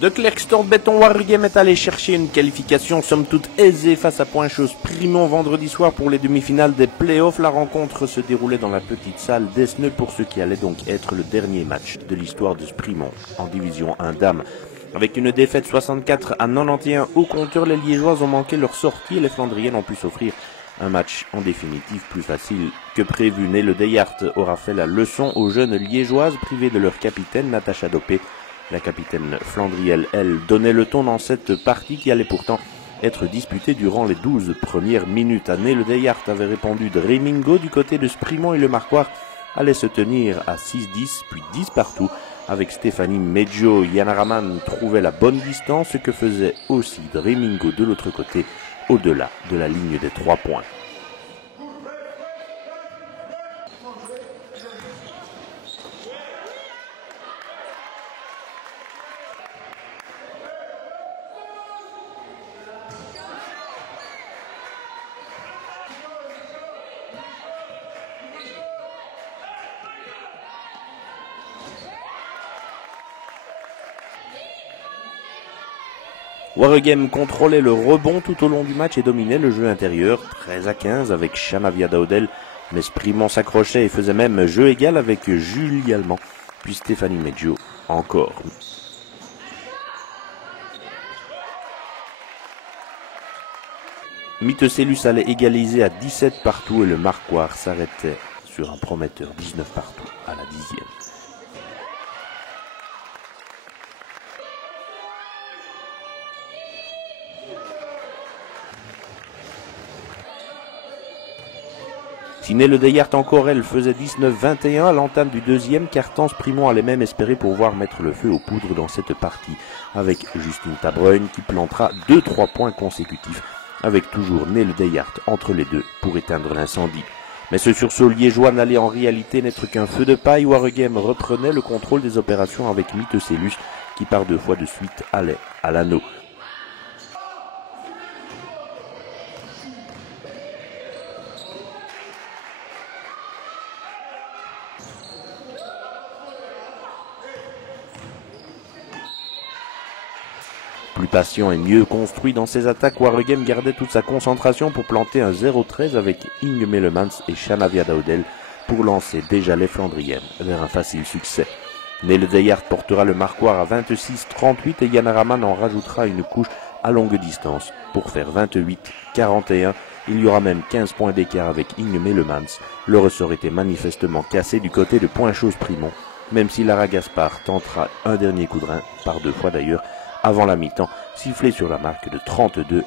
De Klerksdorp Béton Waregem est allé chercher une qualification somme toute aisée face à Pointe-Chose-Primont vendredi soir pour les demi-finales des playoffs. La rencontre se déroulait dans la petite salle d'Esneux pour ce qui allait donc être le dernier match de l'histoire de Sprimont en division 1 dames. Avec une défaite 64-91 au compteur, les Liégeoises ont manqué leur sortie et les Flandriennes ont pu s'offrir un match en définitive plus facile que prévu. Nele Deyart aura fait la leçon aux jeunes Liégeoises privées de leur capitaine Natacha Dopé. La capitaine flandrienne, elle, donnait le ton dans cette partie qui allait pourtant être disputée durant les 12 premières minutes. Nele Deyart avait répondu de Remingo du côté de Sprimont et le marquoir allait se tenir à 6-10 puis 10 partout. Avec Stéphanie Meggio, Yana Raman trouvait la bonne distance, ce que faisait aussi de Remingo de l'autre côté, au-delà de la ligne des 3 points. Waregem contrôlait le rebond tout au long du match et dominait le jeu intérieur, 13-15 avec Shanavia Daudel, mais Sprimont s'accrochait et faisait même jeu égal avec Julie Allemand, puis Stéphanie Meggio encore. Mitecellus allait égaliser à 17 partout et le marquoir s'arrêtait sur un prometteur 19 partout à la 10e. Si Nele Deyart encore, elle faisait 19-21 à l'entame du deuxième quart-temps, Sprimont allait même espérer pouvoir mettre le feu aux poudres dans cette partie, avec Justine Tabreune qui plantera 2-3 points consécutifs, avec toujours Nele Deyart entre les deux pour éteindre l'incendie. Mais ce sursaut liégeois n'allait en réalité n'être qu'un feu de paille. Waregem reprenait le contrôle des opérations avec Mitecellus qui par 2 fois de suite allait à l'anneau. Plus patient et mieux construit dans ses attaques, Waregem gardait toute sa concentration pour planter un 0-13 avec Inge Melemans et Shanavia Daudel pour lancer déjà les Flandriennes vers un facile succès. Nele Deyart portera le marquoir à 26-38 et Yana Raman en rajoutera une couche à longue distance pour faire 28-41. Il y aura même 15 points d'écart avec Inge Melemans. Le ressort était manifestement cassé du côté de Pointe-Chose-Primont, même si Lara Gaspard tentera un dernier coup de rein, par 2 fois d'ailleurs, avant la mi-temps, sifflé sur la marque de 32-44.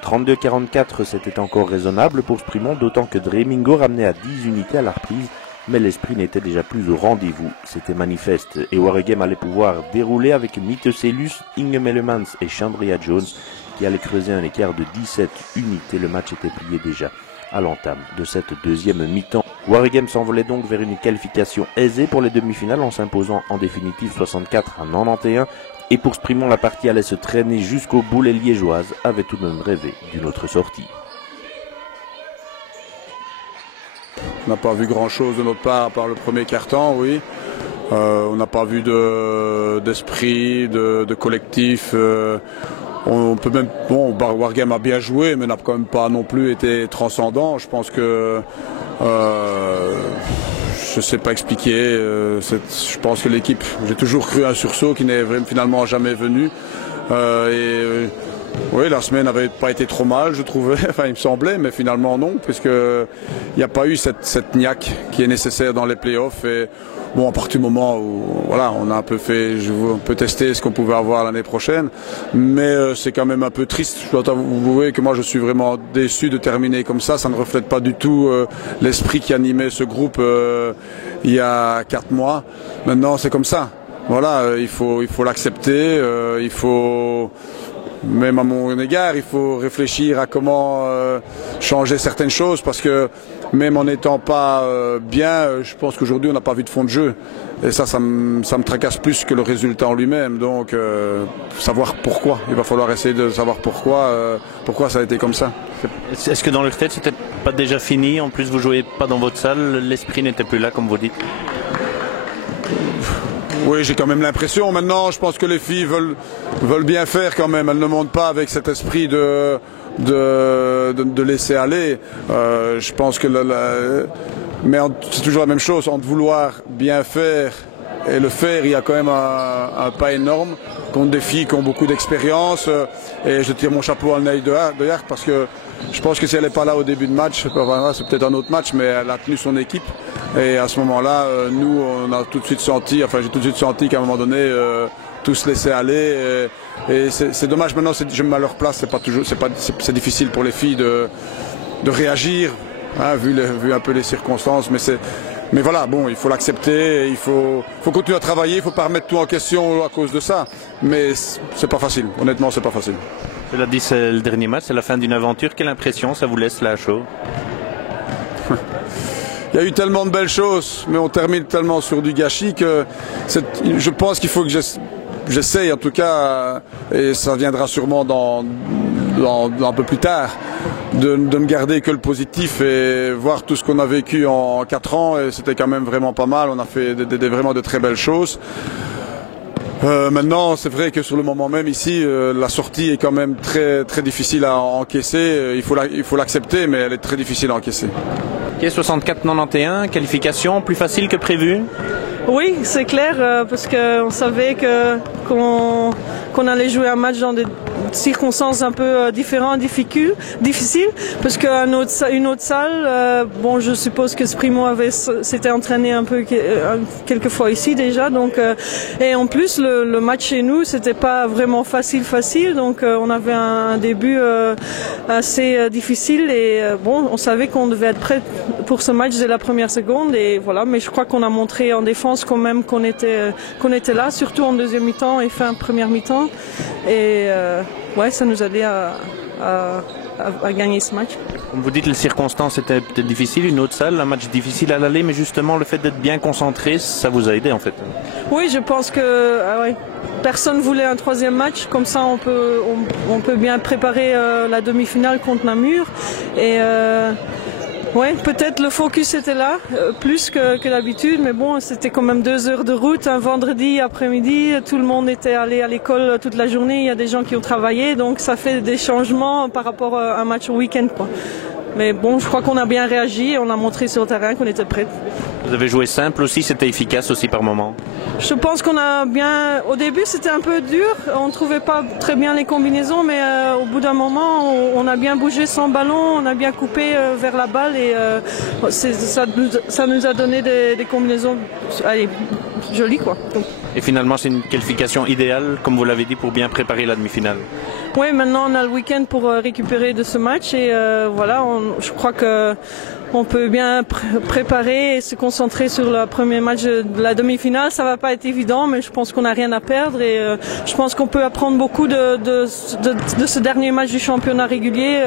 « 32-44, c'était encore raisonnable pour Sprimont, d'autant que Dremingo ramenait à 10 unités à la reprise, mais l'esprit n'était déjà plus au rendez-vous. C'était manifeste, et Waregem allait pouvoir dérouler avec Mitecellus, Inge Melemans et Chandria Jones, qui allaient creuser un écart de 17 unités. Le match était plié déjà à l'entame de cette deuxième mi-temps. Waregem s'envolait donc vers une qualification aisée pour les demi-finales en s'imposant en définitive 64-91. Et pour Sprimont, la partie allait se traîner jusqu'au bout. Les Liégeoises avaient tout de même rêvé d'une autre sortie. On n'a pas vu grand-chose de notre part à part le premier quart-temps, oui. On n'a pas vu d'esprit, de collectif. On peut même, bon, Waregem a bien joué, mais n'a quand même pas non plus été transcendant. Je pense que je sais pas expliquer. Je pense que l'équipe, j'ai toujours cru un sursaut qui n'est finalement jamais venu. Oui, la semaine n'avait pas été trop mal, je trouvais. Enfin, il me semblait, mais finalement non, puisque il n'y a pas eu cette niaque qui est nécessaire dans les playoffs. Et bon, à partir du moment où voilà, on a un peu fait, on peut tester ce qu'on pouvait avoir l'année prochaine, mais c'est quand même un peu triste. Je dois avouer que moi, je suis vraiment déçu de terminer comme ça. Ça ne reflète pas du tout l'esprit qui animait ce groupe il y a 4 mois. Maintenant, c'est comme ça. Voilà, il faut l'accepter. Il faut même à mon égard, il faut réfléchir à comment changer certaines choses parce que même en n'étant pas bien, je pense qu'aujourd'hui on n'a pas vu de fond de jeu. Et ça me tracasse plus que le résultat en lui-même. Donc, savoir pourquoi. Il va falloir essayer de savoir pourquoi ça a été comme ça. Est-ce que dans leur tête, c'était pas déjà fini? En plus, vous jouez pas dans votre salle, l'esprit n'était plus là, comme vous dites. Oui, j'ai quand même l'impression. Maintenant, je pense que les filles veulent bien faire quand même. Elles ne montent pas avec cet esprit de laisser aller. Je pense que mais c'est toujours la même chose. Entre vouloir bien faire et le faire, il y a quand même un pas énorme contre des filles qui ont beaucoup d'expérience. Et je tire mon chapeau à Neil de Hart parce que je pense que si elle n'est pas là au début de match, c'est peut-être un autre match, mais elle a tenu son équipe. Et à ce moment-là, nous, on a tout de suite senti, j'ai tout de suite senti qu'à un moment donné, tout se laissait aller. Et c'est dommage maintenant, je me mets à leur place, c'est difficile pour les filles de réagir, hein, vu un peu les circonstances. Mais voilà, bon, il faut l'accepter, il faut continuer à travailler, il ne faut pas remettre tout en question à cause de ça. Mais c'est pas facile, honnêtement, c'est pas facile. Cela dit, c'est le dernier match, c'est la fin d'une aventure. Quelle impression ça vous laisse là à chaud? Il y a eu tellement de belles choses, mais on termine tellement sur du gâchis que je pense qu'il faut que j'essaye en tout cas, et ça viendra sûrement dans un peu plus tard, de me garder que le positif et voir tout ce qu'on a vécu en 4 ans. Et c'était quand même vraiment pas mal, on a fait vraiment de très belles choses. Maintenant, c'est vrai que sur le moment même ici, la sortie est quand même très, très difficile à encaisser. Il faut l'accepter, mais elle est très difficile à encaisser. Ok, 64-91, qualification plus facile que prévu? Oui, c'est clair, parce qu'on savait qu'on allait jouer un match dans des circonstances un peu différentes, difficiles, parce qu'une autre salle, bon, je suppose que Sprimo s'était entraîné un peu quelques fois ici déjà, donc et en plus le match chez nous, c'était pas vraiment facile, donc on avait un début assez difficile et bon, on savait qu'on devait être prêt pour ce match dès la première seconde et voilà, mais je crois qu'on a montré en défense quand même qu'on était là, surtout en deuxième mi-temps et fin première mi-temps et ouais, ça nous a aidé à gagner ce match. Comme vous dites, les circonstances étaient peut-être difficiles, une autre salle, un match difficile à l'aller, mais justement le fait d'être bien concentré, ça vous a aidé en fait. Oui, je pense que ouais, personne voulait un troisième match, comme ça on peut bien préparer la demi-finale contre Namur et ouais, peut-être le focus était là, plus que d'habitude, mais bon, c'était quand même 2 heures de route, un vendredi après-midi, tout le monde était allé à l'école toute la journée, il y a des gens qui ont travaillé, donc ça fait des changements par rapport à un match au week-end, quoi. Mais bon, je crois qu'on a bien réagi et on a montré sur le terrain qu'on était prêts. Vous avez joué simple aussi, c'était efficace aussi par moment? Je pense qu'on a bien... Au début, c'était un peu dur, on ne trouvait pas très bien les combinaisons, mais au bout d'un moment, on a bien bougé sans ballon, on a bien coupé vers la balle et ça nous a donné des combinaisons jolies, quoi. Donc. Et finalement, c'est une qualification idéale, comme vous l'avez dit, pour bien préparer la demi-finale? Oui, maintenant on a le week-end pour récupérer de ce match et voilà, je crois que on peut bien préparer et se concentrer sur le premier match de la demi-finale. Ça va pas être évident, mais je pense qu'on n'a rien à perdre et je pense qu'on peut apprendre beaucoup de ce dernier match du championnat régulier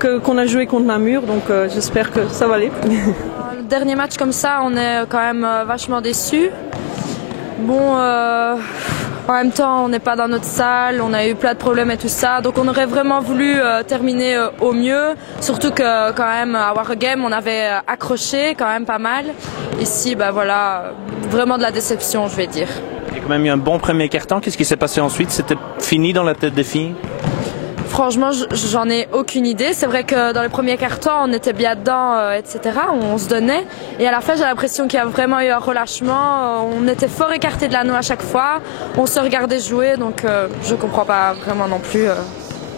qu'on a joué contre Namur. Donc j'espère que ça va aller. Le dernier match comme ça, on est quand même vachement déçus. Bon, en même temps, on n'est pas dans notre salle, on a eu plein de problèmes et tout ça, donc on aurait vraiment voulu terminer au mieux, surtout que quand même à Wargame, on avait accroché quand même pas mal. Ici, bah voilà, vraiment de la déception, je vais dire. Il y a quand même eu un bon premier quart-temps, qu'est-ce qui s'est passé ensuite? C'était fini dans la tête des filles? Franchement, j'en ai aucune idée. C'est vrai que dans les premiers cartons, on était bien dedans, etc. On se donnait. Et à la fin, j'ai l'impression qu'il y a vraiment eu un relâchement. On était fort écartés de l'anneau à chaque fois. On se regardait jouer, donc je comprends pas vraiment non plus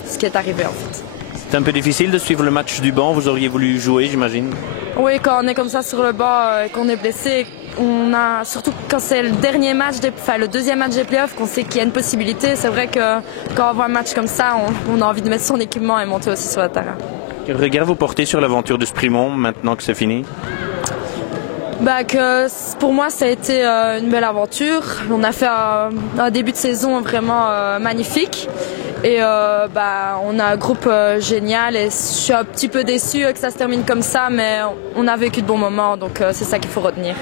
ce qui est arrivé en fait. C'est un peu difficile de suivre le match du banc. Vous auriez voulu jouer, j'imagine? Oui, quand on est comme ça sur le banc et qu'on est blessé, on a, surtout quand c'est le dernier match, le deuxième match des playoffs, qu'on sait qu'il y a une possibilité. C'est vrai que quand on voit un match comme ça, on a envie de mettre son équipement et monter aussi sur le terrain. Quel regard vous portez sur l'aventure de Sprimont maintenant que c'est fini? Pour moi, ça a été une belle aventure. On a fait un début de saison vraiment magnifique. Et on a un groupe génial et je suis un petit peu déçue que ça se termine comme ça, mais on a vécu de bons moments, donc c'est ça qu'il faut retenir.